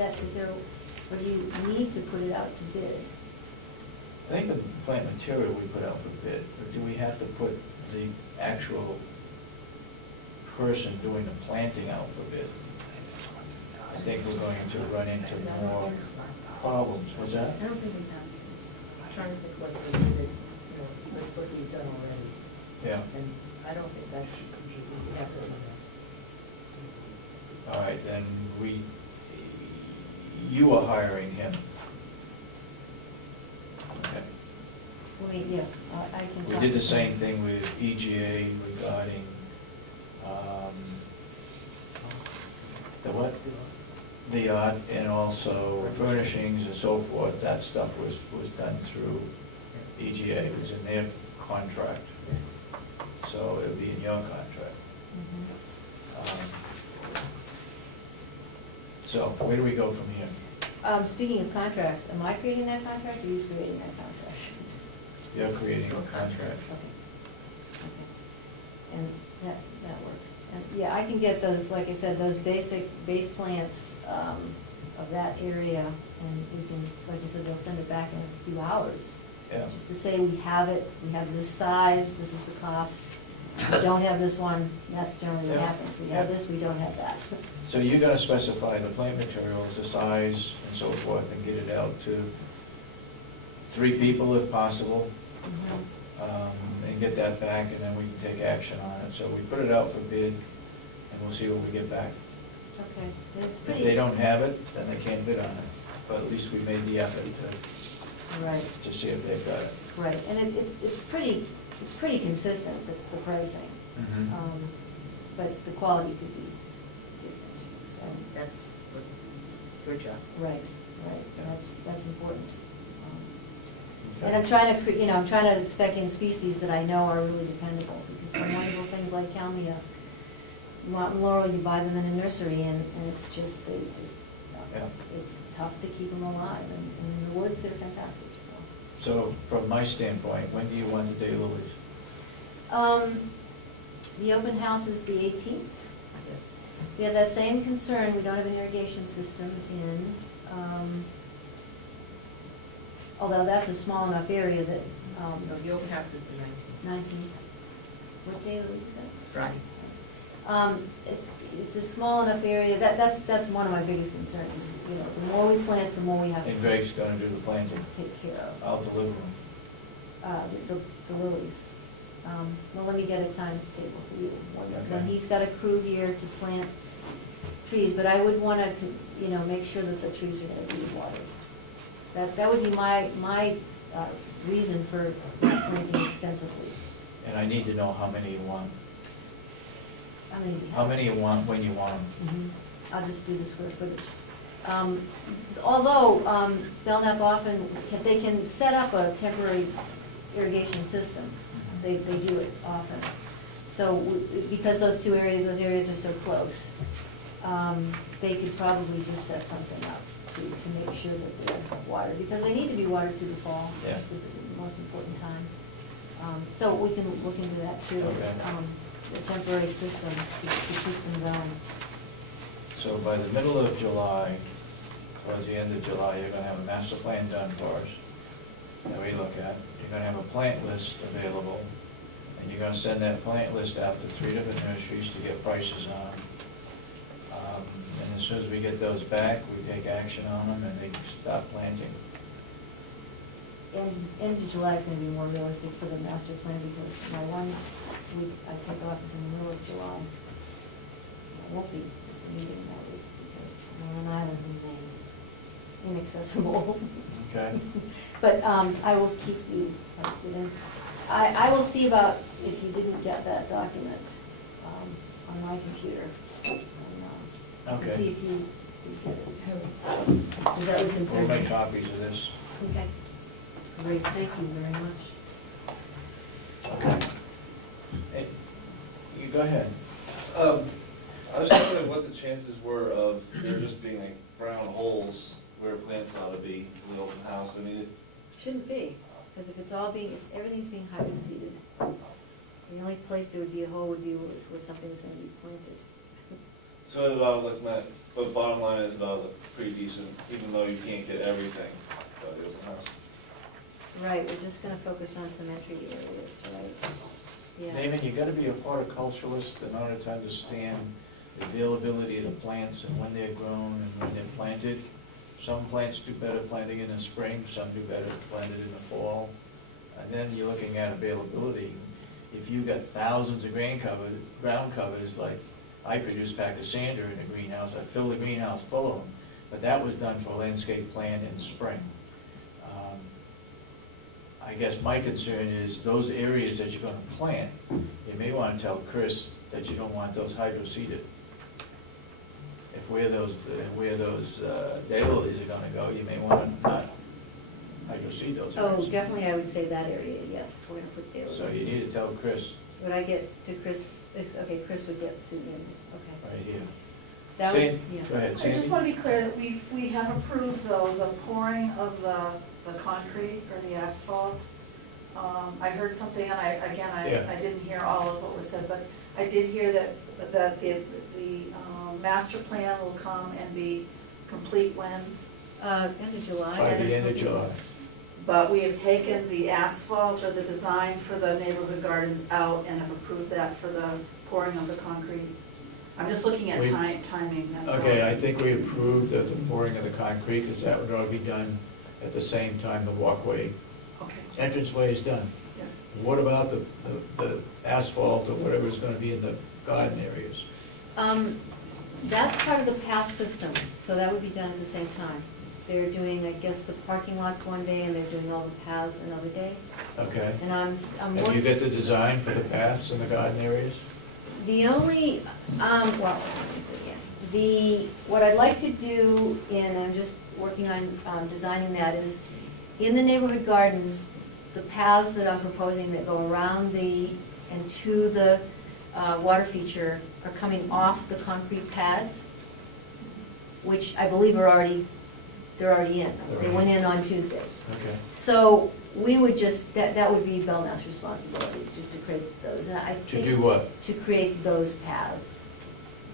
that, or do you need to put it out to bid? I think the plant material we put out for bid, or do we have to put the actual person doing the planting out for bid? I think we're going to run into more problems. What's that? I don't think we have. I'm trying to think what we did, what we've done already. Yeah. And I don't think that should completely have to. All right, then you are hiring him. Okay. Well, yeah, I can. We did the same thing with EGA regarding the what? The yacht, and also furnishings and so forth. That stuff was done through EGA. It was in their contract, so it would be in your contract. So where do we go from here? Speaking of contracts, am I creating that contract, or are you creating that contract? You're creating a contract. Okay. And that works. And yeah, I can get those, like I said, those basic base plants of that area, and we can, like I said, they'll send it back in a few hours. Yeah. Just to say we have it, we have this size, this is the cost. We don't have this one, that's generally what happens. We have this, we don't have that. So you're going to specify the plant materials, the size, and so forth, and get it out to 3 people if possible, and get that back, and then we can take action on it. So we put it out for bid, and we'll see what we get back. Okay. It's pretty. If they don't have it, then they can't bid on it. But at least we made the effort to Right. to see if they've got it. Right, and it's pretty consistent, the pricing. But the quality could be different. So That's your job. right, Yeah. that's important. Okay. And I'm trying to spec in species that I know are really dependable, because some wonderful things like Calmia, mountain laurel, you buy them in a nursery, and it's just it's tough to keep them alive, and in the woods they're fantastic. So from my standpoint, when do you want the daylilies? The open house is the 18th. We have that same concern. We don't have an irrigation system in, although that's a small enough area that. No, the open house is the 19th. 19th. What day of the week is that? Friday. It's a small enough area. That's one of my biggest concerns. Is, the more we plant, the more we have And to Greg's going to do the planting. take care of. I'll deliver them. The lilies. Well, let me get a timetable for you. When Okay. he's got a crew here to plant trees, but I would want to, make sure that the trees are going to be watered. That would be my reason for not planting extensively. And I need to know how many you want. How many you want, when you want them. I'll just do the square footage. Although Belknap often, they can set up a temporary irrigation system. They do it often. So because those areas are so close, they could probably just set something up to make sure that they're watered, because they need to be watered through the fall. Yeah. That's the most important time. So we can look into that too. Okay. A temporary system to keep them going. So by the middle of July, towards the end of July, you're going to have a master plan done for us that we look at. You're going to have a plant list available, and you're going to send that plant list out to 3 different nurseries to get prices on them. And as soon as we get those back, we take action on them, and they stop planting. End of July is going to be more realistic for the master plan, because my 1 week I take off is in the middle of July. I won't be meeting that week because I'm on an island in Maine, inaccessible. Okay. But I will keep you posted. And I will see about if you didn't get that document on my computer. And Okay. see if you get it. Does that would concern We'll you? make copies of this. Okay. Great, thank you very much. Okay. Hey, you go ahead. I was just wondering what the chances were of there just being like brown holes where plants ought to be in the open house. I mean, Shouldn't be, because if it's all everything's being hydro-seeded. The only place there would be a hole would be where something's going to be planted. so it ought to look But bottom line is about a pretty decent, even though you can't get everything by the open house. Right, we're just gonna focus on some entry areas, right? Yeah. Damon, you gotta be a horticulturalist in order to understand the availability of the plants and when they're grown and when they're planted. Some plants do better planting in the spring, some do better planted in the fall. And then you're looking at availability. If you got thousands of ground covers, like I produce pack of sander in a greenhouse, I fill the greenhouse full of them, but that was done for a landscape plan in spring. I guess my concern is those areas that you're gonna plant, you may wanna tell Chris that you don't want those hydro-seeded. If where those daylilies are gonna go, you may wanna not hydro-seed those Oh, areas. definitely, I would say that area, yes, we're gonna put there. So you need to tell Chris Would I get to Chris, okay, Chris would get to him, okay. right here. That would, Sandy, yeah. go ahead, I Sandy. just want to be clear that we have approved, though, the pouring of the concrete or the asphalt. I heard something, and I didn't hear all of what was said, but I did hear that the master plan will come and be complete when? End of July. By the end of July. But we have taken the asphalt or the design for the neighborhood gardens out and have approved that for the pouring of the concrete. I'm just looking at timing, that's all. Okay, I think we approved of the pouring of the concrete, because that would all be done at the same time the walkway, Okay. entranceway is done. Yeah. What about the asphalt or whatever is gonna be in the garden areas? That's part of the path system, so that would be done at the same time. They're doing, I guess, the parking lots one day, and they're doing all the paths another day. Okay. And I'm Have you working, got the design for the paths in the garden areas? the only, well, let me see again. What I'd like to do, and I'm just working on designing that, is in the neighborhood gardens, the paths that I'm proposing that go around and to the water feature are coming off the concrete pads, which I believe they're already in. They went in on Tuesday. Okay. So we would just, that would be Belknap's responsibility, just to create those. And I To think do what? to create those paths,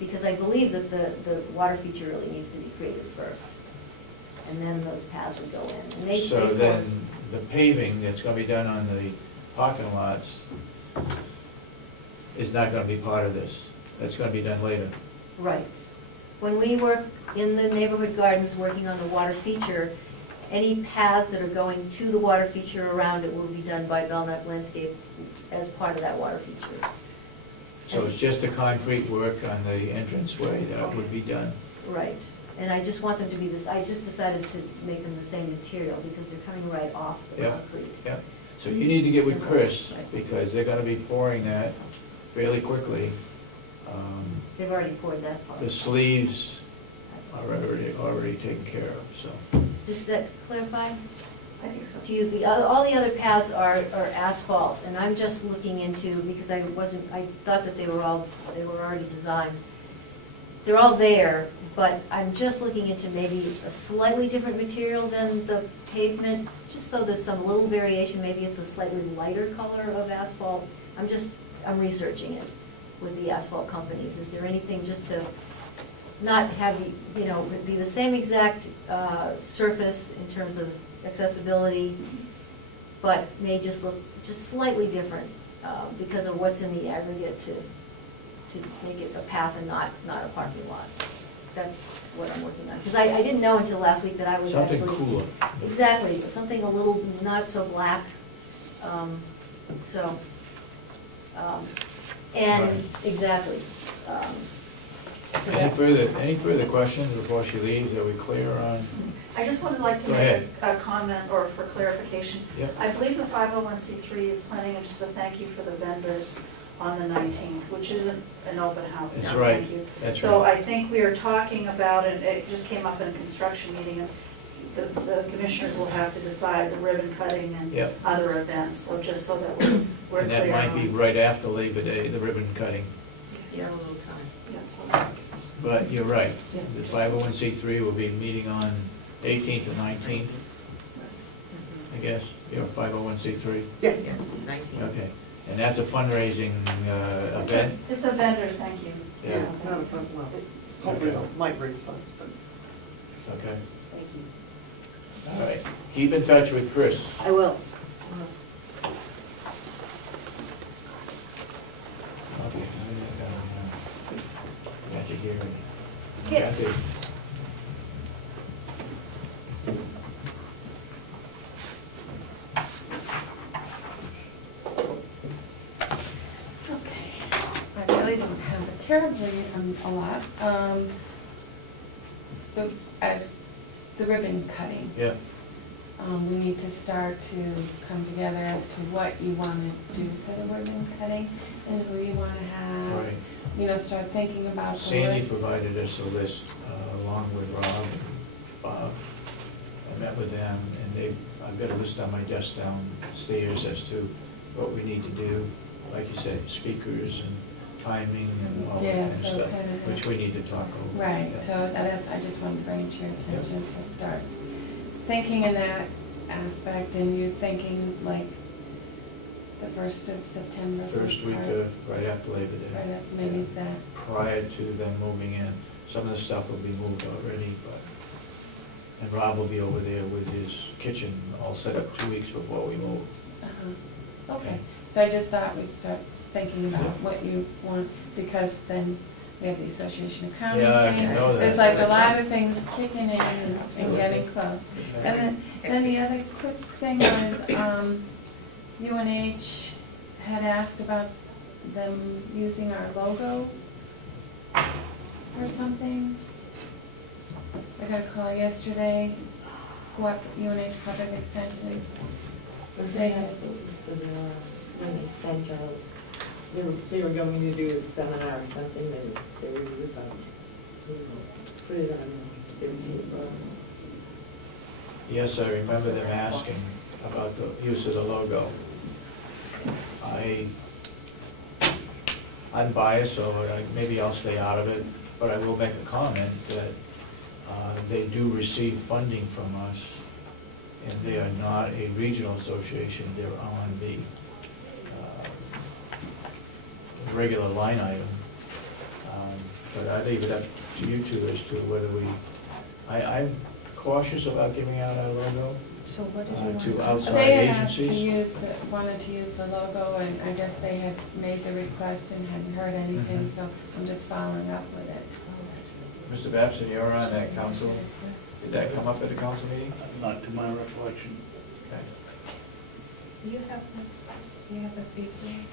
because I believe that the water feature really needs to be created first, and then those paths would go in. And So then the paving that's gonna be done on the parking lots is not gonna be part of this. That's gonna be done later. Right. When we work in the neighborhood gardens, working on the water feature, any paths that are going to the water feature around it will be done by Belknap Landscape as part of that water feature. So it's just the concrete work on the entranceway that would be done. Right. And I just want them to be this, I just decided to make them the same material because they're coming right off the Yeah. concrete. Yeah. So you need to get with Similar, Chris, right. because they're gonna be pouring that fairly quickly. They've already poured that part. The sleeves are already taken care of, so. Does that clarify? I think so. Do you, all the other paths are asphalt, and I'm just looking into, because I thought that they were already designed. They're all there, but I'm just looking into maybe a slightly different material than the pavement, just so there's some little variation, maybe it's a slightly lighter color of asphalt. I'm researching it with the asphalt companies. Is there anything just to not have, be the same exact surface in terms of accessibility, but may just look just slightly different because of what's in the aggregate to make it a path and not a parking lot. That's what I'm working on. Because I didn't know until last week that I was Something actually... cooler. Exactly, something a little not so black. And Right. exactly. So Any further questions before she leaves? Are we clear on? I just would like to Go make ahead. a comment or for clarification. Yep. I believe the 501c3 is planning just a thank you for the vendors on the 19th, which isn't an open house. That's now, right. Thank you. That's So right. I think we are talking about, and it just came up in a construction meeting, and the commissioners will have to decide the ribbon cutting and Yep. other events, so just so that we're clear. And that might be on- right after Labor Day, the ribbon cutting. if you have a little time. Yeah, so- But you're right. Yeah. The 501c3 will be meeting on 18th and 19th, I guess. You're a 501c3? Yes, 19. Okay. And that's a fundraising event? It's a vendor, thank you. Yeah. It's not a fun, well, hopefully Okay. they might raise funds, but. Okay, Thank you. all right. Keep in touch with Chris. I will. Okay, got you here. Kit. Kathy. Okay, I really don't have a terribly a lot. As the ribbon cutting, Yeah, we need to start to come together as to what you want to do for the ribbon cutting and who you want to have. right. You know, start thinking about the Sandy list. provided us a list, along with Rob and Bob. I met with them, and I've got a list on my desk downstairs as to what we need to do. Like you said, speakers and timing and all that Yeah, kind of so stuff, kind of- which we need to talk over. Right, Yeah. so that's, I just wanted to bring it to your attention to start thinking in that aspect, and you thinking like the 1st of September. First week part, of, right after Labor Day. Right after, maybe that. Prior to them moving in. Some of the stuff will be moved already, but, and Rob will be over there with his kitchen all set up 2 weeks before we move. Uh-huh. Okay, so I just thought we'd start thinking about what you want, because then we have the Association of Counties Yeah, I thing. know that. There's like a lot of things kicking in and getting close. And then the other quick thing was, UNH had asked about them using our logo or something. I got a call yesterday, what, UNH Public Extension. Was They they had- when they sent out, they were going to do a seminar or something, they were using, put it on their paper. Yes, I remember them asking about the use of the logo. I'm biased, so maybe I'll stay out of it, but I will make a comment that they do receive funding from us, and they are not a regional association, they're on the regular line item. But I leave it up to you two as to whether I'm cautious about giving out our logo So what did you want? to outside They had asked to agencies. wanted to use the logo, and I guess they had made the request and hadn't heard anything, Mhm. so I'm just following up with it. Mr. Babson, you're on that council. Did that come up at a council meeting? Not to my recollection. Okay. You have the feedback?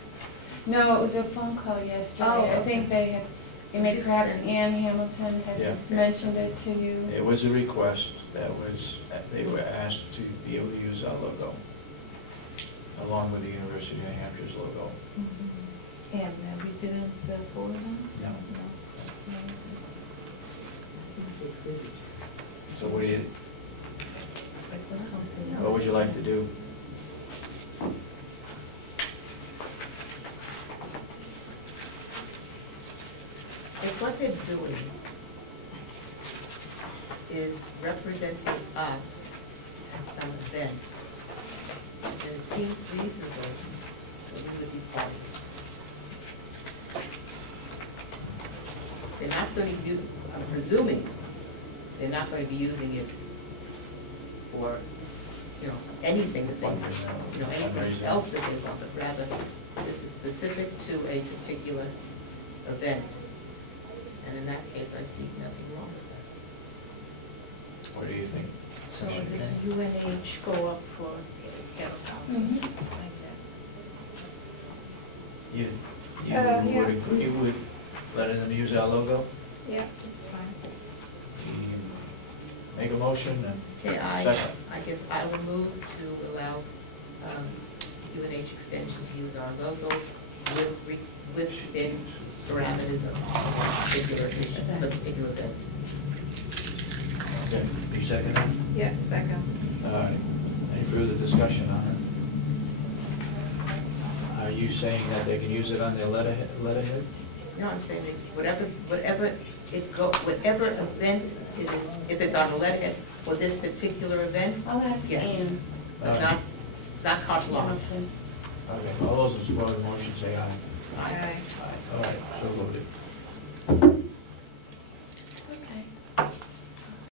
No, it was a phone call yesterday. Oh, I think they had, maybe perhaps It's, Ann Hamilton Yeah. had mentioned it to you. It was a request they were asked to be able to use our logo, along with the University of New Hampshire's logo. And we didn't forward them? No. No. So what do you, It was something else. what would you like to do? If what they're doing is representing us at some event, then it seems reasonable that we would be part of it. They're not going to use, I'm presuming, they're not going to be using it for, anything that they, anything else that they want, but rather this is specific to a particular event. And in that case, I see nothing wrong with that. What do you think? So Commissioner? does UNH go up for Carroll County Mhm. like that? You Yeah. would agree with letting them use our logo? Yeah, that's fine. You Make a motion and Okay, second. I guess I will move to allow UNH Extension to use our logo within parameters of the particular event. Okay, you second it? Yeah, second. All right. Any further discussion on it? Are you saying that they can use it on their letterhead? No, I'm saying that whatever event it is, if it's on the letterhead for this particular event, I'll ask Yes. Ann but not carte blanche. Hamilton. Okay, all those in support of the motion say aye. Aye. All right, so voted.